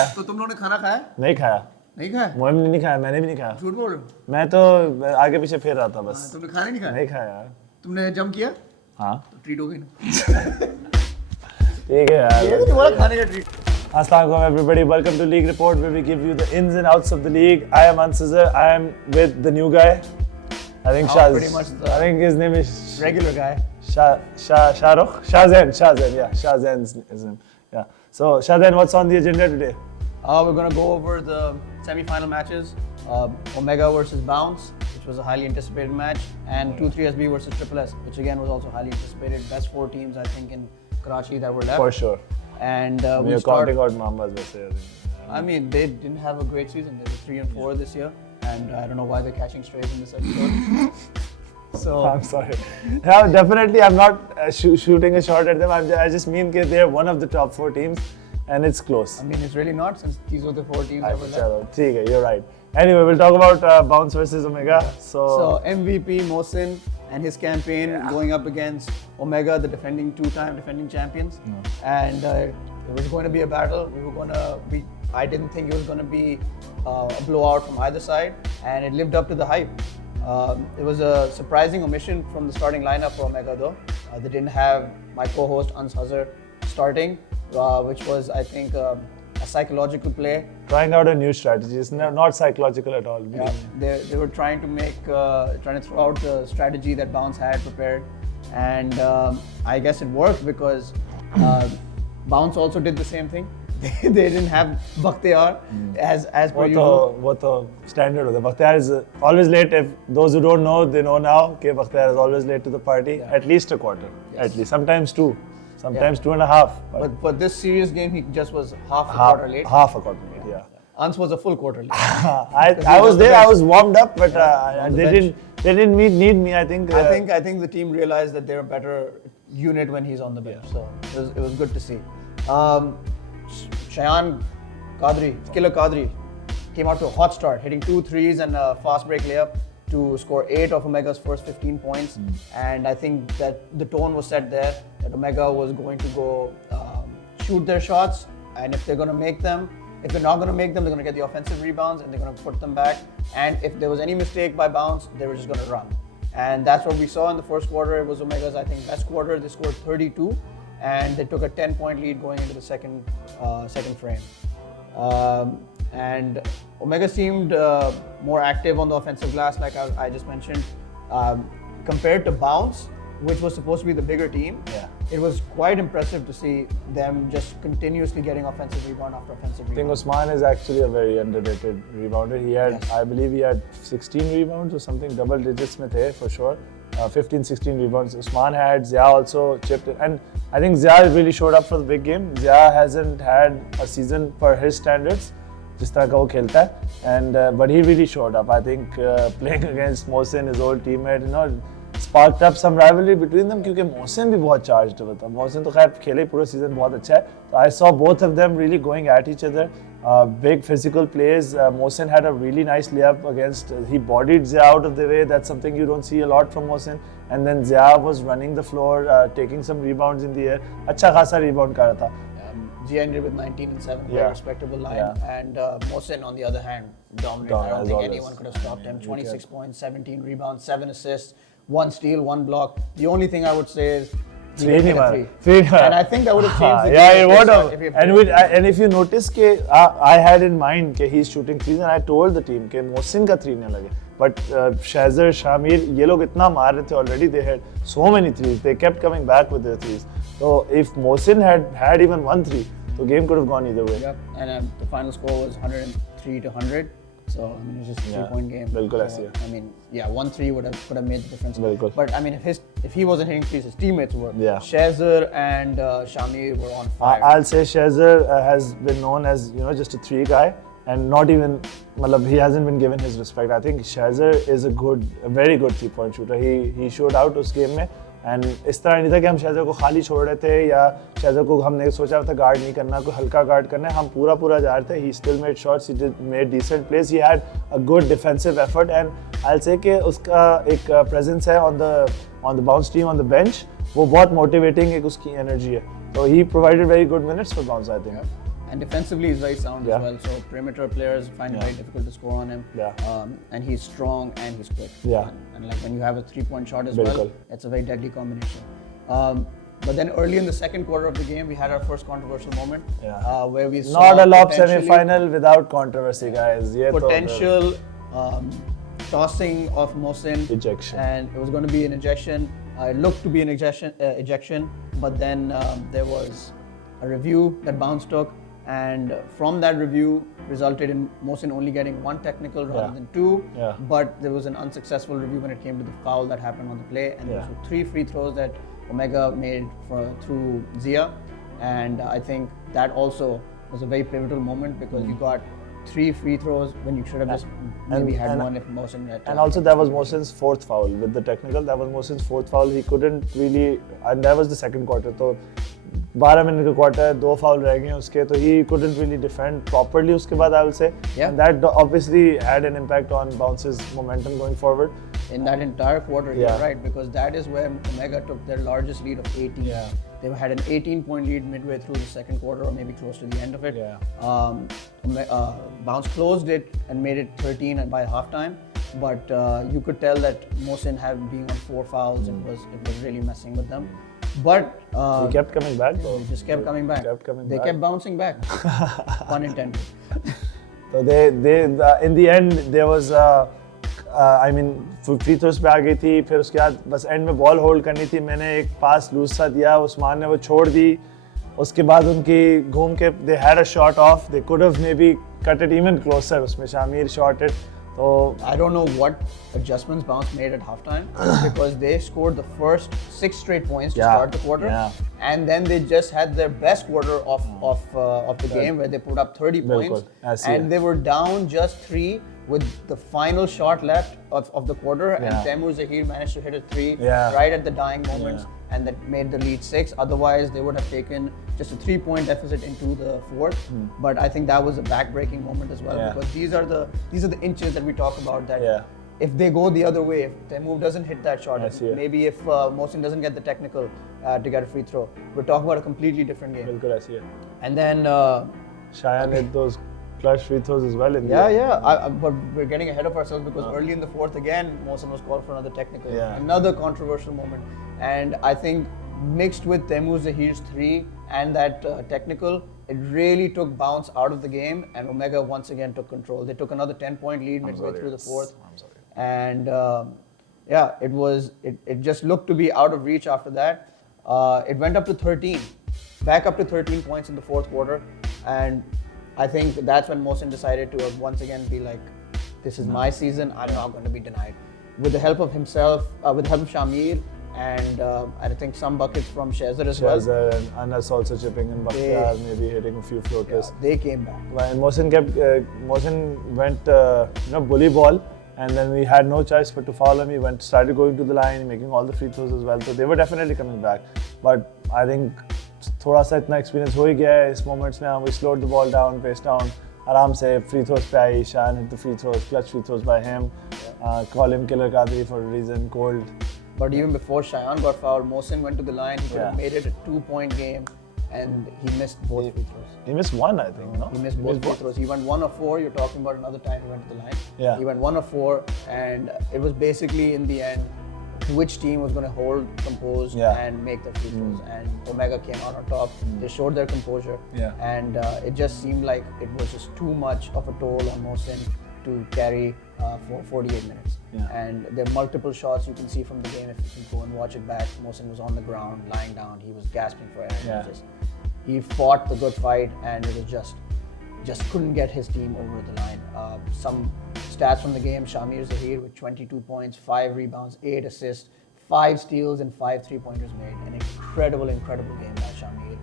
खाया। तो तुम लोगों ने खाना खाया? नहीं खाया। नहीं खाया? मोहन ने नहीं खाया, मैंने भी नहीं खाया। झूठ बोल रहे हो? मैं तो आगे पीछे फिर रहा था बस। तुमने खाना नहीं खाया? नहीं खाया यार। तुमने जम किया? हाँ तो ट्रीट हो गई ना। ठीक है यार। ये तो तुम्हारा खाने का treat. Assalamu alaikum everybody, welcome to League Report where we give you the ins and outs of the league. I am Ans and Shahzain. I am with the new guy. I think Pretty much I think his name is regular guy. Shahzain. Yeah, Shahzain's his name. Yeah. So Shahzain, what's on the agenda today? We're gonna go over the semi-final matches. Omega versus Bounce, which was a highly anticipated match, and 23SB versus Triple S, which again was also highly anticipated. Best 4 teams I think in Karachi that were left. For sure. And we are counting out Mambas वैसे. I mean, they didn't have a great season. They were 3 and 4 this year, and I don't know why they're catching strays in this episode. So I'm sorry. Yeah, definitely, I'm not shooting a shot at them. I just mean that they're one of the top 4 teams, and it's close. I mean, it's really not, since these were the 4 teams that were left. ठीक है, you're right. Anyway, we'll talk about Bounce versus Omega. So MVP Mohsin and his campaign going up against Omega, the two-time defending champions. And it was going to be a battle. I didn't think it was going to be a blowout from either side, and it lived up to the hype. It was a surprising omission from the starting lineup for Omega though. They didn't have my co-host Ans and Shahzain starting, which was, I think, a psychological play. Trying out a new strategy. It's not psychological at all. Yeah, they were trying to throw out the strategy that Bounce had prepared, and I guess it worked because Bounce also did the same thing. They didn't have Bakhtiar as per usual. वो तो standard होता है. Bakhtiar is always late. If those who don't know, they know now. कि Bakhtiar is always late to the party. Yeah. At least a quarter. Yes. At least. Sometimes 2. Sometimes 2.5. But for this serious game, he just was half a quarter late. Half a quarter late, yeah. Ans was a full quarter late. I was there. I was warmed up, but they didn't need me. I think the team realized that they're a better unit when he's on the bench. So it was good to see. Shayan Qadri, Killer Qadri, came out to a hot start, hitting 2 threes and a fast break layup to score 8 of Omega's first 15 points. And I think that the tone was set there, that Omega was going to go shoot their shots, and if they're going to make them, if they're not going to make them, they're going to get the offensive rebounds and they're going to put them back. And if there was any mistake by Bounce, they were just going to run. And that's what we saw in the first quarter. It was Omega's, I think, best quarter. They scored 32, and they took a 10-point lead going into the second frame. And Omega seemed more active on the offensive glass, like I just mentioned, compared to Bounce, which was supposed to be the bigger team. Yeah. It was quite impressive to see them just continuously getting offensive rebound after offensive rebound. I think Usman is actually a very underrated rebounder. He had, I believe he had 16 rebounds or something, double digits mein the for sure. 15, 16 rebounds. Usman had, Zia also chipped in. And I think Zia really showed up for the big game. Zia hasn't had a season per his standards, जिस तरह का वो खेलता है. And but he really showed up. I think playing against Mohsin, his old teammate, sparked up some rivalry between them क्योंकि Mohsin भी बहुत charged हुआ था. Mohsin तो खैर खेले पूरा season बहुत अच्छा है. So I saw both of them really going at each other. Big physical plays. Mohsin had a really nice layup against. He bodied Zia out of the way. That's something you don't see a lot from Mohsin. And then Zia was running the floor, taking some rebounds in the air. अच्छा खासा rebound कर रहा था. Zia ended with 19 and 7, very respectable line. And Mohsin, on the other hand, dominated. I don't think anyone could have stopped him. 26 points, 17 rebounds, 7 assists, 1 steal, 1 block. The only thing I would say is he didn't hit a 3. And I think that would have changed the game. Yeah, it would have. And if you notice, I had in mind that he's shooting 3s, and I told the team that Mohsin ka 3 nahi lage. But Shahzain, Shamir, ye log itna maar rahe the already. They had so many 3s. They kept coming back with their 3s. So if Mohsin had even 1 3, the game could have gone either way. Yep. And the final score was 103 to 100. So I mean, it was just a 3-point game. Bilkul so, I mean, 1-3 would have made the difference. Bilkul. But I mean, if he wasn't hitting threes, his teammates were. Yeah. Shahzain and Shamir were on fire. I'll say Shahzain has been known as just a 3 guy, and not even, he hasn't been given his respect. I think Shahzain is a very good 3-point shooter. He showed out उस game में. And इस तरह नहीं था कि हम शहजाद को खाली छोड़ रहे थे या शहजाद को हमने सोचा था गार्ड नहीं करना, कोई हल्का गार्ड करना है. हम पूरा जा रहे थे. He still made shots, he made decent place, he had a good defensive effort. And I will say कि उसका एक प्रेजेंस है on the bounce team, on the bench, वो बहुत मोटिवेटिंग एक उसकी एनर्जी है. तो he provided very good minutes for bounce, I think. And defensively, he's very sound Yeah. as well. So perimeter players find it very difficult to score on him. Yeah. And he's strong and he's quick. Yeah. And like when you have a 3-point shot as Bilkul. well, it's a very deadly combination. But then early in the second quarter of the game, we had our first controversial moment where we saw Not a lob potentially- semi-final without controversy, guys. Ye to- potential tossing of Mohsin. Ejection. And it was going to be an ejection. It looked to be an ejection, but then there was a review that Bounce took, and from that review resulted in Mohsin only getting 1 technical rather than 2. Yeah. But there was an unsuccessful review when it came to the foul that happened on the play, and there were 3 free throws that Omega made through Zia, and I think that also was a very pivotal moment because you got 3 free throws when you should have just maybe had 1 if Mohsin had. And also that was Mohsin's 4th foul with the technical. That was Mohsin's 4th foul. He couldn't really, and that was the second quarter. So 12 minute का quarter है, 2 foul रह गए उसके, तो he couldn't really defend properly उसके बाद, I will say. Yeah. And that obviously had an impact on Bounce's momentum going forward. In that entire quarter, Yeah. you're right, because that is where Omega took their largest lead of 18. Yeah. They had an 18-point lead midway through the second quarter, or maybe close to the end of it. Yeah. Bounce closed it and made it 13 by halftime, but you could tell that Mohsin being on 4 fouls, it was really messing with them. But He kept coming back though. they just kept coming back. They kept bouncing back. Pun intended. So they in the end there was I mean free throws पे आ गई थी, फिर उसके बाद बस and में ball hold करनी थी, मैंने एक पास लूज सा दिया, उस्मान ने वो छोड़ दी, उसके बाद उनकी घूम के they had a shot off, they could have maybe cut it even closer, उसमें Shamir shot it. So I don't know what adjustments Bounce made at halftime because they scored the first 6 straight points to start the quarter, and then they just had their best quarter of the game where they put up 30 points, and they were down just 3 with the final shot left of the quarter, and Taimur Zahir managed to hit a 3 right at the dying moments, and that made the lead 6. Otherwise, they would have taken just a 3-point deficit into the 4th. But I think that was a back-breaking moment as well, because these are the inches that we talk about. That if they go the other way, if Taimur doesn't hit that shot, maybe if Mohsin doesn't get the technical to get a free throw, we're talking about a completely different game. बिल्कुल ऐसी है. And then Shayan hit those clutch free throws as well in the end. But we're getting ahead of ourselves because early in the 4th again, Mohsin was called for another technical, Yeah. another controversial moment, and I think mixed with Taimur Zahir's 3 and that technical, it really took Bounce out of the game, and Omega once again took control. They took another 10-point lead midway through the 4th, and it just looked to be out of reach after that. It went up to 13, back up to 13 points in the 4th quarter, and I think that's when Mohsin decided to once again be like, this is my season, I'm not going to be denied. With the help of himself, with the help of Shamir, and I think some buckets from Shahzain as well. Shahzain and Anas also chipping in, Bakhtiar maybe hitting a few floaters. They came back. And Mohsin went, bully ball, and then we had no choice but to foul him. He started going to the line, making all the free throws as well. So they were definitely coming back. But I think थोड़ा सा इतना experience हो ही गया है इस moments में. We slowed the ball down, paced down, आराम से free throws पे आई. Shayan hit the free throws, clutch free throws by him. Call him Killer Qadri for a reason, cold. But even before Shayan got fouled, Mohsin went to the line. He could have made it a 2-point game, and he missed both free throws. He missed one, I think, no? He missed both free throws. He went 1 of 4. You're talking about another time he went to the line. Yeah. He went 1 of 4, and it was basically in the end which team was going to hold composed and make the free throws. And Omega came out on top. They showed their composure, and it just seemed like it was just too much of a toll on Mohsin to carry for 48 minutes. And there are multiple shots you can see from the game if you can go and watch it back. Mohsin was on the ground, lying down. He was gasping for air. He fought the good fight, and it was just couldn't get his team over the line. Some stats from the game: Shamir Zahir with 22 points, 5 rebounds, 8 assists, 5 steals, and 5 3-pointers made. An incredible game by Shamir.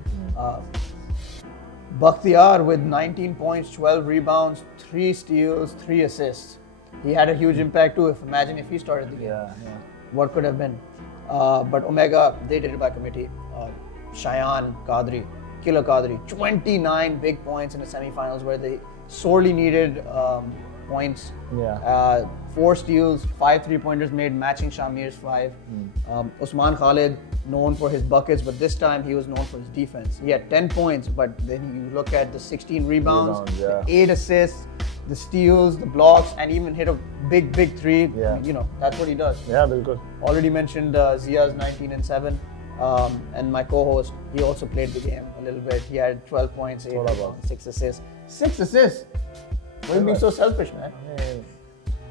Bakhtiar with 19 points, 12 rebounds, 3 steals, 3 assists. He had a huge impact too. Imagine if he started the game. What could have been? But Omega, they did it by committee. Shayan Qadri, Killer Qadri, 29 big points in the semifinals where they sorely needed points 4 steals, 5 3-pointers made, matching Shamir's 5. Usman Khalid, known for his buckets, but this time he was known for his defense. He had 10 points, but then you look at the 16 rebounds, the 8 assists, the steals, the blocks, and even hit a big 3. Yeah. You know, that's what he does. Yeah, bilkul. Already mentioned Zia's 19 and 7. And my co-host, he also played the game a little bit. He had 12 points, 8 rebounds, 6 assists. 6 assists? Why are you being so selfish, man? I mean,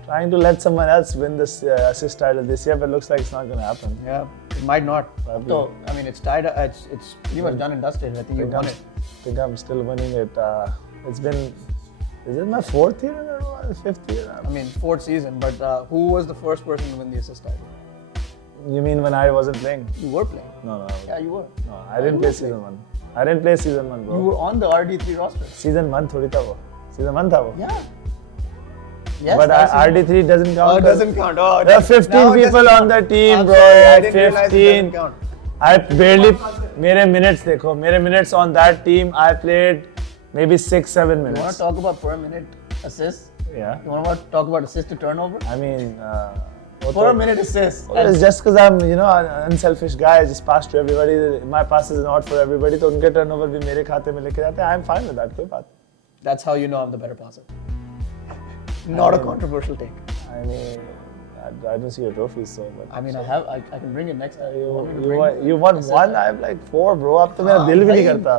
trying to let someone else win this assist title this year, but looks like it's not going to happen. Yeah, it might not. Probably. So, I mean, it's tied. It's pretty much done and dusted. I think you won it. I think I'm still winning it. It's been, is it my 4th year in a row? 5th year? I mean, 4th season, but who was the first person to win the assist title? You mean when I wasn't playing? You were playing. No. Yeah, you were. No, I didn't play season 1. I didn't play season 1, bro. You were on the RD3 roster. Season 1 थोड़ी था वो. Season 1 था वो. Yeah. Yes, but RD3 doesn't count. Oh, it doesn't count. Oh, there are 15 people on the team, I'm bro. sorry, I didn't realize it 15. doesn't count. I barely. मेरे minutes देखो. मेरे minutes on that team, I played maybe 6-7 minutes. You want to talk about per minute assists? Yeah. You want to talk about assist to turnover? I mean. Per minute assists. Well, it's just because I'm, an unselfish guy. I just pass to everybody. My passes are not for everybody. So उनके turnover भी मेरे खाते में लेके जाते हैं. I'm fine with that. कोई बात. That's how you know I'm the better passer. Not a controversial take. I mean, I don't see your trophies, so. But I mean, I can bring it next time. You won one. I have like 4, bro. अब तो मेरा दिल भी नहीं करता.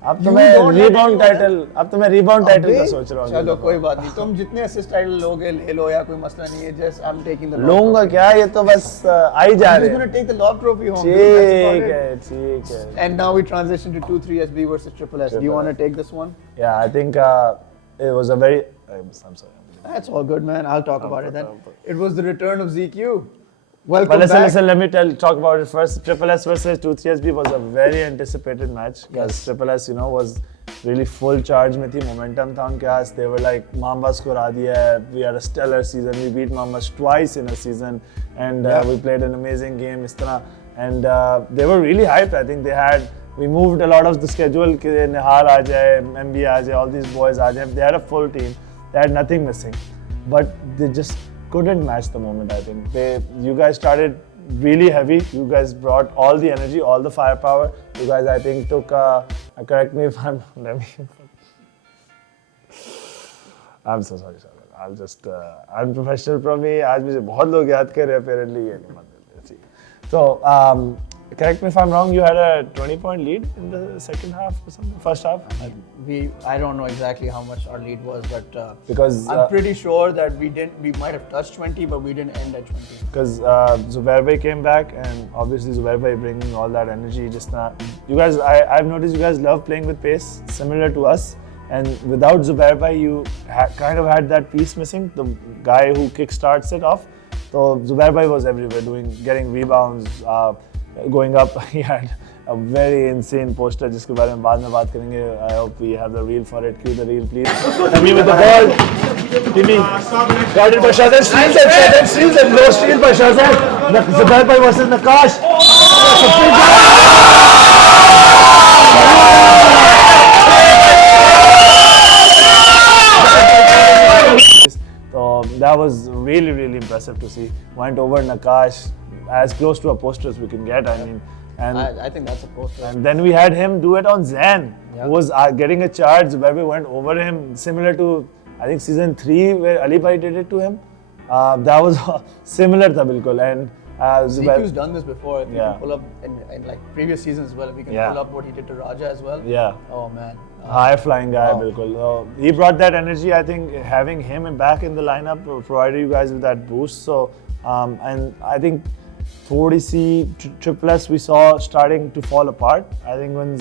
अब तो मैं rebound title का सोच रहा हूँ. चलो कोई बात नहीं. तुम जितने assist title लोगे ले लो या कोई मसला नहीं है. Just I'm taking the. लूँगा क्या? ये तो बस आ ही जा रहे हैं. I'm just gonna take the lob trophy home. ठीक है. And now we transition to 2-3 SB versus Triple S. Do you want to take this one? Yeah, I think it was a very. I'm sorry. That's all good, man. I'll talk about it then. It was the return of ZQ. Welcome but back. Listen, let me talk about it first. Triple S versus 2-3SB was a very anticipated match because Triple S, was really full charge में थी, momentum था उनके पास. They were like, Mambas को हरा दिया है. We had a stellar season. We beat Mambas twice in a season, and we played an amazing game. इस तरह, and they were really hyped. I think we moved a lot of the schedule. कि Nihal आ जाए, MB आ जाए, all these boys आ जाए. They had a full team. They had nothing missing, but they just couldn't match the moment. I think you guys started really heavy. You guys brought all the energy, all the firepower. You guys, I think, took. Correct me if I'm. I'm so sorry, sir. I'll just. Unprofessional from me. आज मुझे बहुत लोग याद कर रहे हैं. Apparently, ये नहीं मानते. So, correct me if I'm wrong. You had a 20-point lead in the second half or something. First half. I don't know exactly how much our lead was, but because I'm pretty sure that we might have touched 20, but we didn't end at 20. Because Zubair Bhai came back, and obviously Zubair Bhai bringing all that energy. Just you guys, I've noticed you guys love playing with pace, similar to us. And without Zubair Bhai, you kind of had that piece missing, the guy who kickstarts it off. So Zubair Bhai was everywhere, getting rebounds. Going up, he had a very insane poster जिसके बारे में बाद में बात करेंगे. I hope we have the reel for it. Cue the reel, please. Timmy with the ball. Timmy guarded by Shahzain. Steals and low steal by Shahzain. Zubair Bhai versus Nakash. So that was really, really impressive to see. Went over Nakash. As close to a poster as we can get, I mean, and I think that's a poster. And then we had him do it on Zan, who was getting a charge where we went over him, similar to I think season 3 where Ali Bhai did it to him. That was similar, tha bilkul. And ZQ's done this before. If we can pull up in like previous seasons as well, if we can pull up what he did to Raja as well. Yeah. Oh man. High flying guy, bilkul. He brought that energy. I think having him back in the lineup provided you guys with that boost. So, and I think. 40C Triple S we saw starting to fall apart. I think when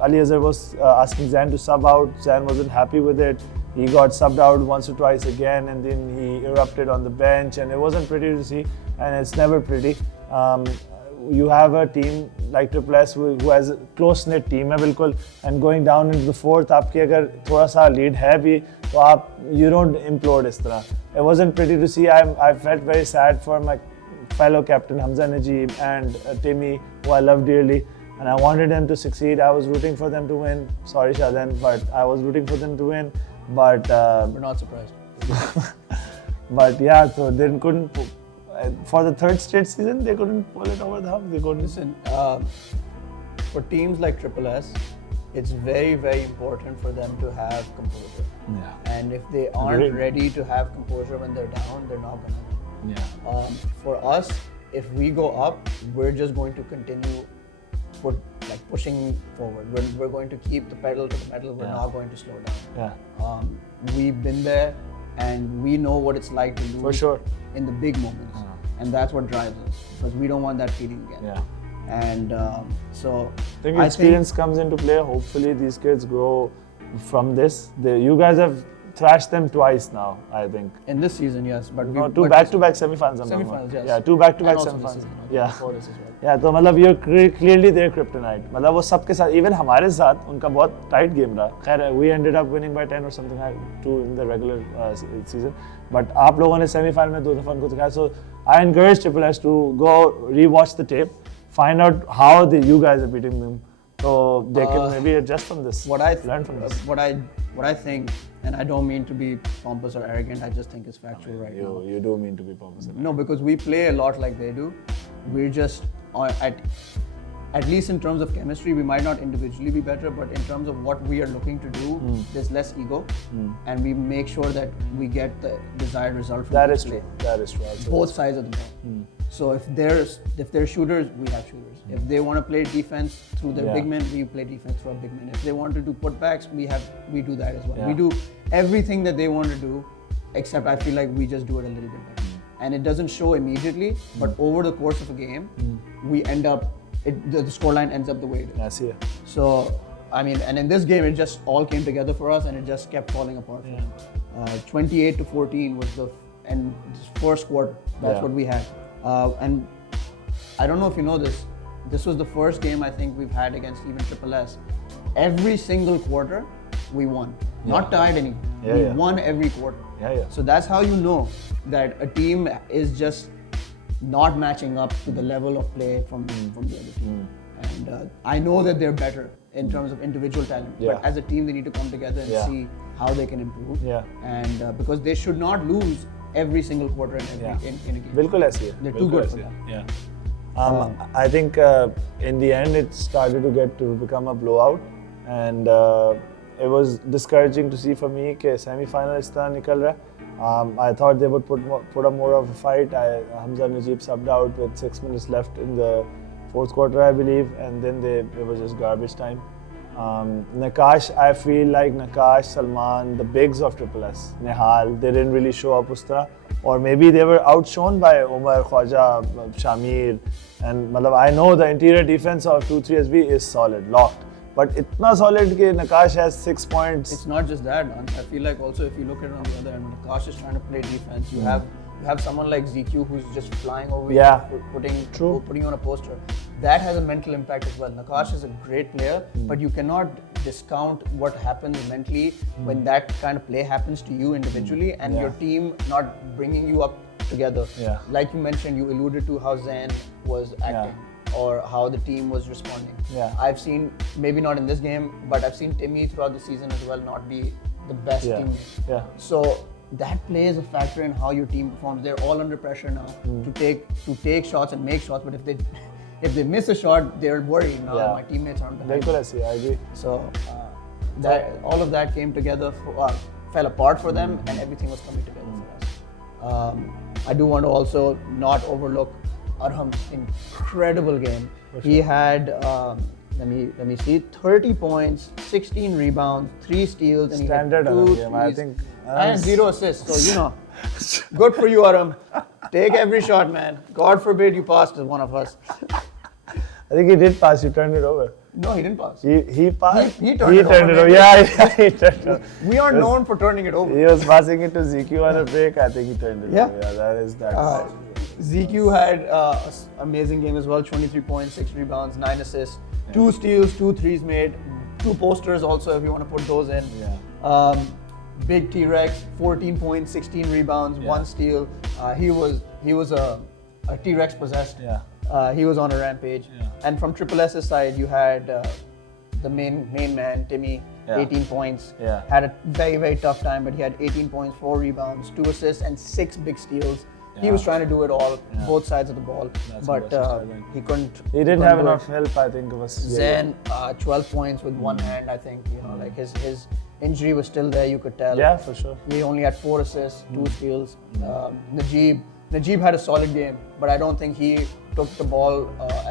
Ali Azhar was asking Zan to sub out, Zan wasn't happy with it. He got subbed out once or twice again, and then he erupted on the bench, and it wasn't pretty to see, and it's never pretty. You have a team like Triple S who has a close-knit team है बिल्कुल, and going down into the fourth, आपकी अगर थोड़ा सा lead है भी, तो you don't implode इस तरह. It wasn't pretty to see. I felt very sad for my fellow captain Hamza Najib and Timmy, who I love dearly. and I wanted them to succeed. I was rooting for them to win. Sorry, Shahzain, but I was rooting for them to win. But we're not surprised. but yeah, so they couldn't. For the third straight season, they couldn't pull it over the hump. They couldn't. Listen, for teams like Triple S, it's very, very important for them to have composure. Yeah. And if they aren't ready to have composure when they're down, they're not gonna win. Yeah. For us, if we go up, we're just going to continue pushing forward. We're going to keep the pedal to the metal. We're not going to slow down. Yeah. We've been there, and we know what it's like to lose For sure. in the big moments, and that's what drives us, because we don't want that feeling again. Yeah. And so I think experience comes into play. Hopefully, these kids grow from this. You guys have thrashed them twice now, I think. In this season, yes, but two back-to-back semi-finals. Semi-finals, yes. Yeah, two back-to-back And also semi-finals. this season, Yeah. before this as well. Yeah, तो मतलब you're clearly their kryptonite. मतलब वो सबके साथ, even हमारे साथ उनका बहुत tight game रहा. खैर, we ended up winning by 10 or something like 2 in the regular season. But आप लोगों ने semi-final में 2 दफा उनको दिखाया. So I encourage Triple S to go rewatch the tape, find out how you guys are beating them, so they can maybe adjust from this. Learn from this. What I think, and I don't mean to be pompous or arrogant, I just think it's factual right now. You do mean to be pompous. No, because we play a lot like they do. We're just at least in terms of chemistry, we might not individually be better, but in terms of what we are looking to do, there's less ego, and we make sure that we get the desired result from That each is play. true. That is true. Both sides of the ball. So if they're shooters, we have shooters. If they want to play defense through their big men, we play defense through our big men. If they want to do putbacks, we do that as well. Yeah. We do everything that they want to do, except I feel like we just do it a little bit better. And it doesn't show immediately, but over the course of a game, we end up, the scoreline ends up the way it is. I see it. So, I mean, and in this game, it just all came together for us, and it just kept falling apart. 28-14 was the first quarter. That's what we had. And I don't know if you know this. This was the first game I think we've had against even Triple S. Every single quarter, we won. Not tied any. We won every quarter. So that's how you know that a team is just not matching up to the level of play from the other team. And I know that they're better in terms of individual talent, but as a team they need to come together and see how they can improve. And because they should not lose every single quarter in a game. बिल्कुल ऐसी है. They're too good for that. Yeah. I think in the end it started to become a blowout, and it was discouraging to see for me that semi-final इस तरह निकल रहा है. I thought they would put up more of a fight. Hamza Najib subbed out with 6 minutes left in the fourth quarter, I believe, and then it was just garbage time. Nakash, I feel like Nakash, Salman, the bigs of Triple S, Nihal, they didn't really show up us tarah. Or maybe they were outshone by Umar, Khwaja, Shamir, and I know the interior defense of 2-3SB is solid, locked. But itna solid that Nakash has 6 points. It's not just that, man. I feel like also if you look at it on the other end, when Nakash is trying to play defense, you have someone like ZQ who's just flying over you, putting you on a poster. That has a mental impact as well. Nakash is a great player, but you cannot discount what happens mentally when that kind of play happens to you individually and your team not bringing you up together. Like you mentioned, you alluded to how Zain was acting. Or how the team was responding. I've seen, maybe not in this game, but I've seen Timmy throughout the season as well not be the best teammate. So that plays a factor in how your team performs. They're all under pressure now to take shots and make shots, but if they miss a shot, they're worried now that my teammates aren't behind. I agree. So all of that came together, fell apart for them, and everything was coming together for us. I do want to also not overlook Arham's incredible game. He had, let me see, 30 points, 16 rebounds, 3 steals, and standard he had 2 game. I think, and 0 assists. So good for you, Arham. Take every shot, man. God forbid you passed as one of us. I think he did pass. You turned it over. No, he didn't pass. He passed. He turned it over. Yeah, he turned it over. We are known for turning it over. He was passing it to ZQ on a break. I think he turned it over. Yeah, that is that. ZQ had an amazing game as well. 23 points, 6 rebounds, 9 assists, 2 steals, 2 threes made, 2 posters also if you want to put those in. Big T-Rex, 14 points, 16 rebounds, 1 steal. He was a T-Rex possessed. He was on a rampage. Yeah. And from Triple S's side, you had the main man, Timmy, Yeah. 18 points. Yeah. Had a very, very tough time, but he had 18 points, 4 rebounds, 2 assists, and 6 big steals. He Yeah. was trying to do it all, Yeah. both sides of the ball, That's but impressive, I think. he couldn't. He didn't couldn't have do enough it. help, I think. It was Zen, 12 points with one hand, I think. You know, like his injury was still there, you could tell. Yeah, for sure. He only had 4 assists, 2 steals. Najib had a solid game, but I don't think he took the ball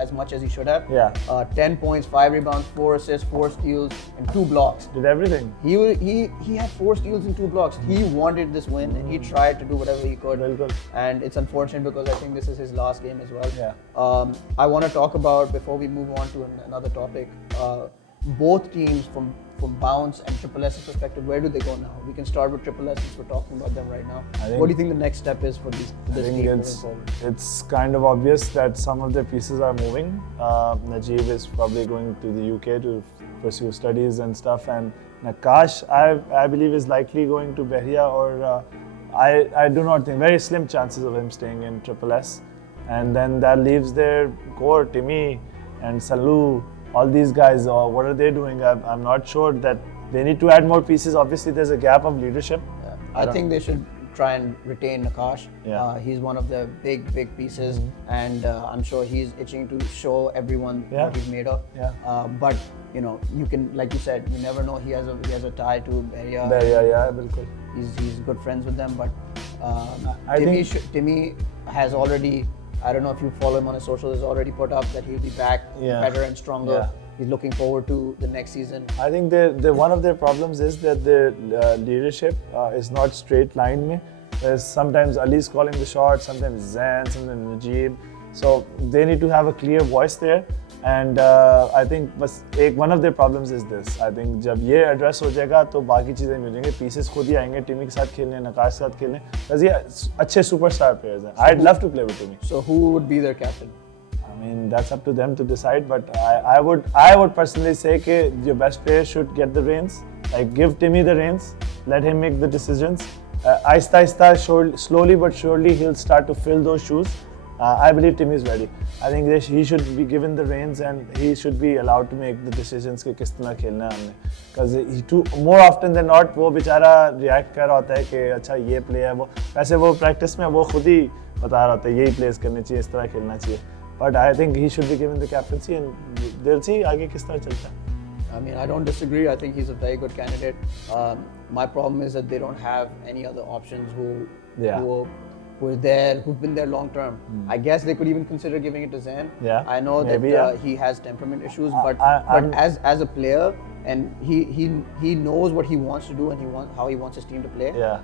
as much as he should have. Yeah. 10 points, 5 rebounds, 4 assists, 4 steals, and 2 blocks. Did everything. He had 4 steals and 2 blocks. He wanted this win, and he tried to do whatever he could. Bilkul. And it's unfortunate because I think this is his last game as well. Yeah. I want to talk about, before we move on to another topic, both teams from Bounce and Triple S's perspective, where do they go now? We can start with Triple S since we're talking about them right now. What do you think the next step is for this I team think moving forward? it's kind of obvious that some of their pieces are moving. Najib is probably going to the UK to pursue studies and stuff, and Nakash, I believe, is likely going to Behria, or I do not think, very slim chances of him staying in Triple S. And then that leaves their core, Timmy and Salu, all these guys. What are they doing? I'm not sure. That they need to add more pieces. Obviously, there's a gap of leadership. Yeah. I think they should try and retain Nakash. Yeah. He's one of the big pieces, and I'm sure he's itching to show everyone what he's made of. Yeah. But you know, you can, like you said, you never know. He has a tie to Behria. Yeah, bilkul. He's good friends with them, but I think Timmy has already. I don't know if you follow him on his socials. Has already put up that he'll be back better and stronger. Yeah. He's looking forward to the next season. I think one of their problems is that their leadership is not straight line. There's sometimes Ali's calling the shots, sometimes Zen, sometimes Najib. So they need to have a clear voice there. And I think one of their problems is this. I think जब ये address हो जाएगा तो बाकी चीजें मिल जाएंगी. Pieces खुद ही आएंगे टीमी के साथ खेलने, नकाश के साथ खेलने. Because ये अच्छे superstar players हैं. I'd love to play with Timmy. So who would be their captain? I mean, that's up to them to decide. But I would personally say that your best player should get the reins. Like, give Timmy the reins. Let him make the decisions. Aista, slowly but surely, he'll start to fill those shoes. I believe Timmy is ready. I think he should be given the reins and he should be allowed to make the decisions कि किस तरह खेलना है हमने. Because more often than not वो बेचारा react कर रहा होता है कि अच्छा ये play है वो. वैसे वो practice में वो खुद ही बता रहा होता है यही plays करने चाहिए, इस तरह खेलना चाहिए. But I think he should be given the captaincy and they'll see आगे किस तरह चलता है. I mean, I don't disagree. I think he's a very good candidate. My problem is that they don't have any other options who are there, who've been there long term. I guess they could even consider giving it to Zen. Yeah, I know maybe, that he has temperament issues, but as a player, and he knows what he wants to do and how he wants his team to play. Yeah.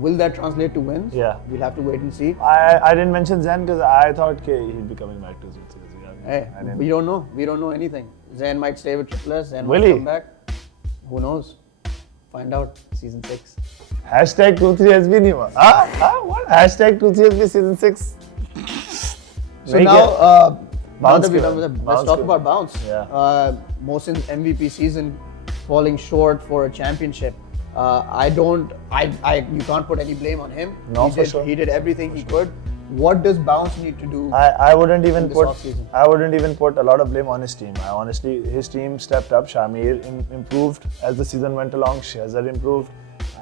Will that translate to wins? Yeah. We'll have to wait and see. I didn't mention Zen because I thought he'd be coming back to Zutsu. Hey, we don't know. We don't know anything. Zen might stay with Triple S. Zen Will might he? come back. Who knows? Find out. Season 6. Hashtag 2-3SB नहीं हुआ. What? Hashtag 2-3SB season 6. So now Bounce that we're done with it, let's talk about Bounce. Yeah. Mohsin's MVP season falling short for a championship. You can't put any blame on him. No, for sure. He did everything he could. What does Bounce need to do? I wouldn't even this off-season? I wouldn't even put a lot of blame on his team. His team stepped up. Shamir improved as the season went along. Shahzain improved.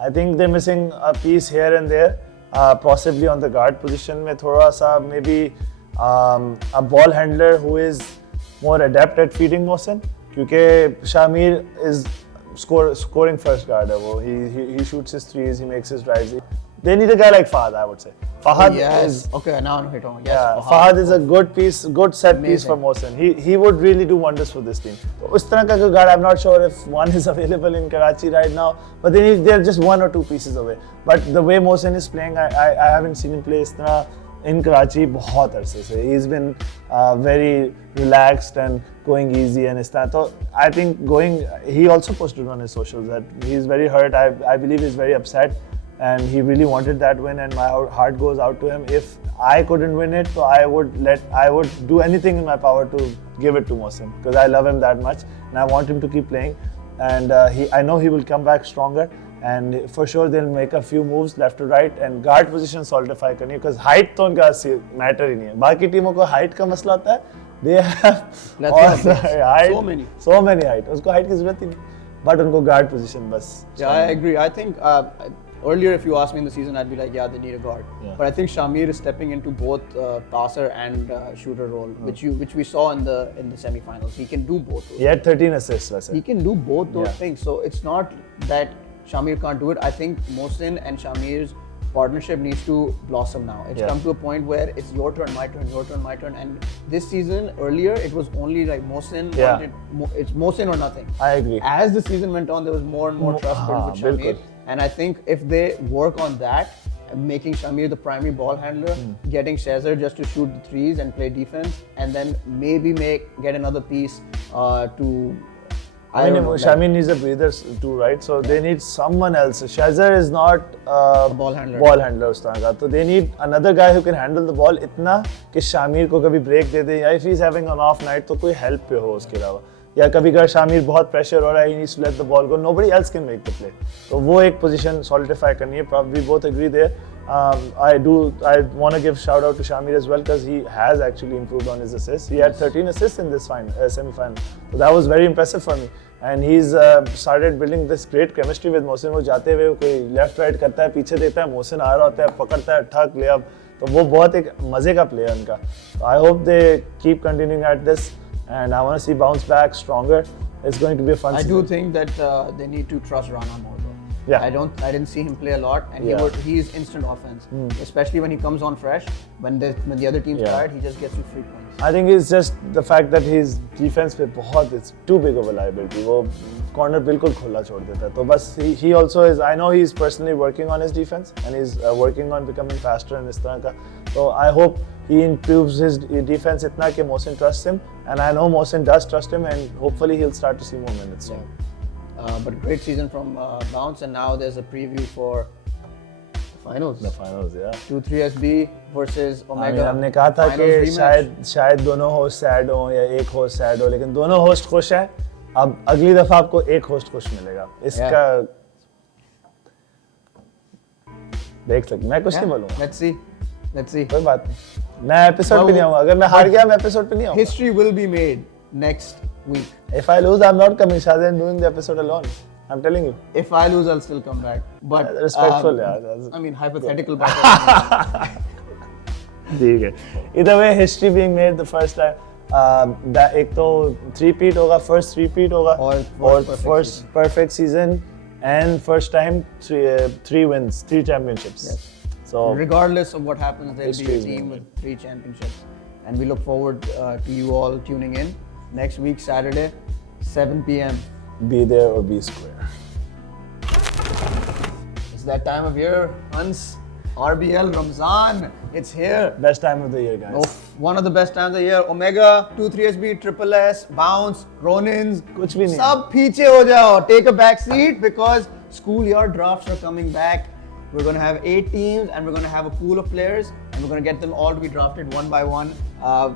I think they're missing a piece here and there, possibly on the guard position. Mein thoda sa maybe a ball handler who is more adept at feeding Mohsin. Because Shamir is scoring first guard. He shoots his threes. He makes his drives. They need a guy like Fahad, I would say. Fahad is okay. Now I'm talking. Yes, yeah, Fahad is a good set piece for Mohsin. He would really do wonders for this team. Us tarah ka guard, I'm not sure if one is available in Karachi right now, but they're just 1 or 2 pieces away. But the way Mohsin is playing, I haven't seen him play is tarah in Karachi बहुत अरसे से. He's been very relaxed and going easy and is tarah. So I think he also posted on his socials that he's very hurt. I believe he's very upset. And he really wanted that win, and my heart goes out to him. If I couldn't win it, so I would do anything in my power to give it to Mohsin because I love him that much and I want him to keep playing. And I know he will come back stronger. and for sure they'll make a few moves left to right and guard position solidify करनी है because height तो उनका matter ही नहीं है. बाकी टीमों को height का मसला होता है. They have all the height, so many height. उसको height की जरूरत ही नहीं. But उनको guard position बस. Yeah, I agree. I think earlier if you asked me in the season, I'd be like, yeah, they need a guard. Yeah. But I think Shamir is stepping into both passer and shooter role, which we saw in the semi-finals. He can do both. He had 13 assists. वैसे. He can do both those things. So it's not that Shamir can't do it. I think Mohsin and Shamir's partnership needs to blossom now. It's come to a point where it's your turn, my turn, your turn, my turn. And this season, earlier, it was only like Mohsin. It's Mohsin or nothing. I agree. As the season went on, there was more and more trust built with Shamir. And I think if they work on that, making Shamir the primary ball handler, getting Shahzain just to shoot the threes and play defense, and then maybe get another piece to. I mean, Shamir needs a breather too, right? So they need someone else. Shahzain is not a ball handler. उस तरह का. So they need another guy who can handle the ball इतना कि Shamir को कभी break दे दे, या if he's having an off night तो कोई help पे हो उसके अलावा. या कभी अगर Shamir बहुत pressure हो रहा है, he needs to let the ball go. Nobody else can make the play. तो वो एक position solidify करनी है. Probably we both agree there. I want to give shout out to Shamir as well because he has actually improved on his assists. He had 13 assists in this semi-final. So that was very impressive for me. And he's started building this great chemistry with Mohsin. वो जाते हुए कोई left right करता है, पीछे देता है, Mohsin आ रहा होता है, पकड़ता है, ठक ले अब. तो वो बहुत एक मजे का play है उनका. So I hope they keep continuing at this, and I want to see bounce back stronger. It's going to be a fun season. I do think that they need to trust Rana more. Yeah. I didn't see him play a lot, and he is instant offense, especially when he comes on fresh. When the other team's tired, he just gets you free points. I think it's just the fact that his defense पे बहुत it's too big of a liability. वो corner बिल्कुल खुला छोड़ देता है. तो बस he also is. I know he's personally working on his defense and he's working on becoming faster and इस तरह का. So I hope he improves his defense इतना कि Mohsin trusts him, and I know Mohsin does trust him, and hopefully he'll start to see more minutes. Yeah. But great season from Bounce, and now there's a preview for the finals. The finals, yeah. 2-3SB versus Omega. हमने कहा था कि शायद दोनों host sad हो या एक host sad हो, लेकिन दोनों होस्ट खुश हैं. अब अगली दफा आपको एक होस्ट खुश मिलेगा. इसका देख सकते. मैं कुछ नहीं बोलूँगा. Let's see. कोई बात नहीं. मैं एपिसोड पे नहीं आऊँगा. अगर मैं हार गया मैं एपिसोड पे नहीं आऊँगा. History will be made next week. If I lose, I'm not coming. Shahzain doing the episode alone. I'm telling you. If I lose, I'll still come back. But respectful, yeah. I mean, hypothetical. ठीक है. Either way, history being made the first time. एक तो three-peat होगा, first three-peat होगा, or first perfect season, and first time three wins, 3 championships. Yes. So regardless of what happens, there'll be a team with 3 championships, and we look forward to you all tuning in next week, Saturday, 7 p.m. Be there or be square. It's that time of year, Ans, RBL, Ramzan. It's here. Best time of the year, guys. Oh, one of the best times of the year. Omega, 2-3SB, Triple S, Bounce, Ronins. कुछ भी नहीं. सब पीछे हो जाओ. Take a back seat because school year drafts are coming back. We're going to have 8 teams, and we're going to have a pool of players, and we're going to get them all to be drafted one by one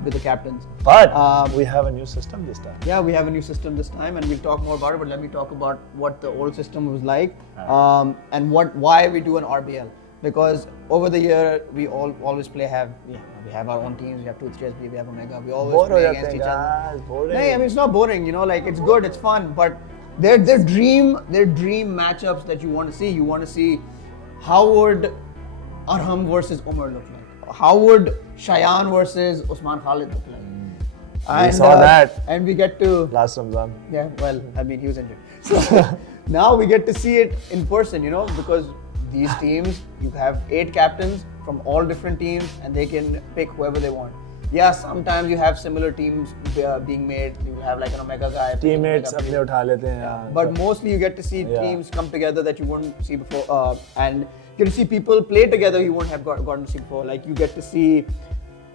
with the captains. But we have a new system this time. Yeah, we have a new system this time, and we'll talk more about it. But let me talk about what the old system was like, and why we do an RBL. Because over the year, we always we have our own teams. We have 2-3SB, we have Omega. We always play against each other. Boring. No, I mean it's not boring. You know, like it's good, it's fun. But they're dream matchups that you want to see. You want to see how would Arham versus Umar look like? How would Shayan versus Usman Khalid look like? We saw that. And we get to last Ramzan. Yeah, well, I mean he was injured. So now we get to see it in person, you know, because these teams, you have 8 captains from all different teams, and they can pick whoever they want. Yeah, sometimes you have similar teams being made. You have like an Omega guy. Teammates अपने उठा लेते हैं. But mostly you get to see teams come together that you wouldn't see before, and you get to see people play together you wouldn't have gotten to see before. Like you get to see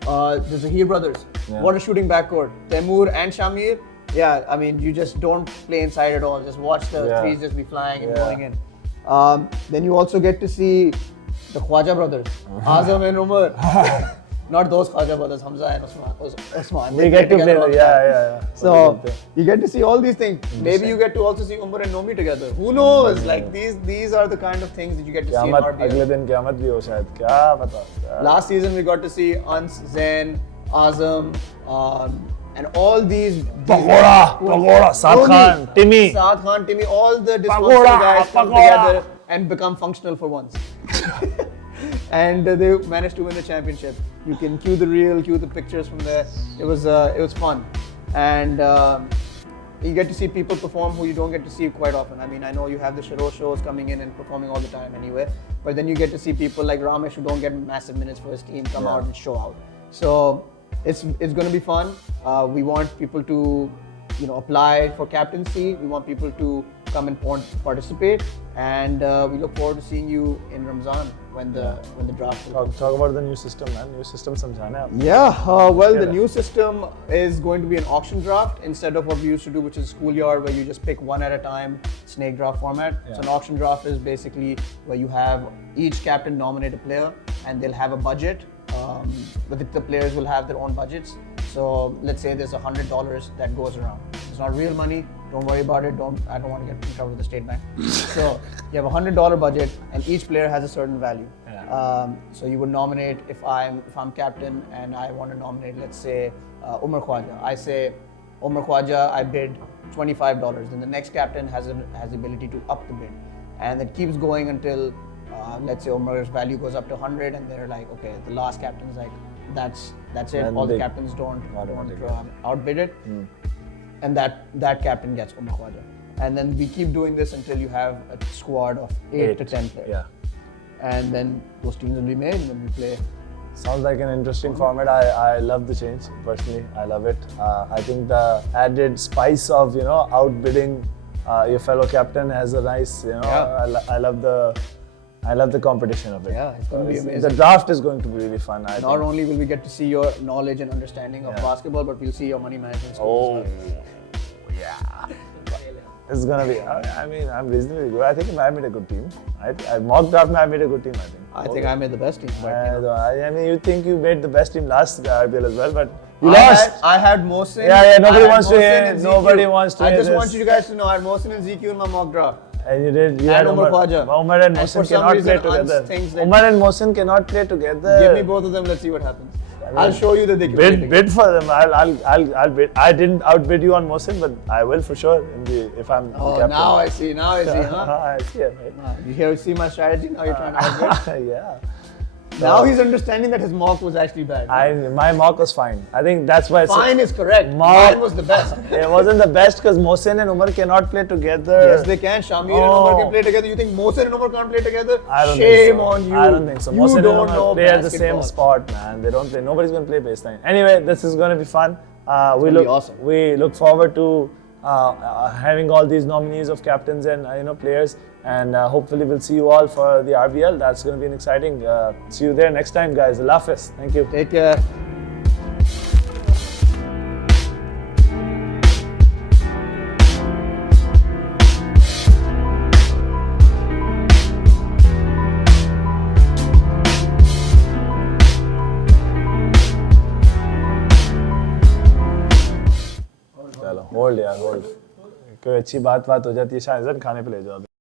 the Zahir brothers. Yeah. What a shooting backcourt. Temur and Shamir. Yeah, I mean you just don't play inside at all. Just watch the threes just be flying and going in. Then you also get to see the Khwaja brothers, Azam and Umar. Not those Khaja brothers, Hamza and Usman. We get to play. Yeah. So you get to see all these things. Maybe you get to also see Umar and Nomi together. Who knows? Like these are the kind of things that you get to see in RBL. अगले दिन क़यामत भी हो शायद. क्या पता. Last season we got to see Ans, Zain, Azam, and all these Pagoda, Saad Khan, Timmy, all the dysfunctional guys come together and become functional for once. And they managed to win the championship. You can cue the reel, cue the pictures from there. It was fun, and you get to see people perform who you don't get to see quite often. I mean, I know you have the Shiro shows coming in and performing all the time anyway, but then you get to see people like Ramesh who don't get massive minutes for his team come out and show out. So it's going to be fun. We want people to apply for captaincy. We want people to come and participate, and we look forward to seeing you in Ramzan when the draft will talk about the new system, man. New system समझाना है. Yeah, well, the new system is going to be an auction draft instead of what we used to do, which is schoolyard, where you just pick one at a time, snake draft format. So an auction draft is basically where you have each captain nominate a player, and they'll have a budget. But the players will have their own budgets. So let's say there's $100 that goes around. It's not real money. Don't worry about it. I don't want to get in trouble with the state bank. So you have a $100 budget, and each player has a certain value. So you would nominate, if I'm captain and I want to nominate, let's say Umar Khwaja. I say Umar Khwaja, I bid $25. Then the next captain has the ability to up the bid, and it keeps going until let's say Umar's value goes up to 100, and they're like, okay, the last captain's like, that's it. And all the captains don't outbid it, and that captain gets Umar Khwaja. And then we keep doing this until you have a squad of 8 to 10 players. Yeah. And then those teams will be made, and then we play. Sounds like an interesting format. I love the change personally. I love it. I think the added spice of outbidding your fellow captain has a nice I love the competition of it. Yeah, it's going to be amazing. The draft is going to be really fun. Not only will we get to see your knowledge and understanding of basketball, but we'll see your money management skills. Yeah. It's going to be, I mean, I'm reasonably good. I think I made a good team. I mock draft, I made a good team, I think. I think I made the best team. I mean, you think you made the best team last RBL as well, but you lost. I had Mohsin. Yeah, nobody wants to hear. Nobody wants to hear. I just want you guys to know I had Mohsin and ZQ in my mock draft. And you did. You had Umar Khwaja. Umar and Mohsin cannot play together. Umar and Mohsin cannot play together. Give me both of them. Let's see what happens. I'll show you that they can bid for them. I'll bid. I didn't outbid you on Mohsin, but I will for sure if I'm captain. Now I see. Huh? I see it. Right? You see my strategy? Now you're trying to outbid. Yeah. Now he's understanding that his mock was actually bad. My mock was fine. I think that's why. Fine is correct. Mine was the best. It wasn't the best because Mohsin and Umar cannot play together. Yes, they can. Shamir and Umar can play together. You think Mohsin and Umar can't play together? Shame on you. I don't think so. Mohsin and Umar play at the same spot, man. They don't play. Nobody's going to play baseline. Anyway, this is going to be fun. Awesome. We look forward to having all these nominees of captains and players, and hopefully we'll see you all for the RBL. That's going to be an exciting. See you there next time, guys. Allah Hafiz. Thank you. Take care. Hold यार hold कोई अच्छी बात हो जाती है शायद खाने पे ले जाओ।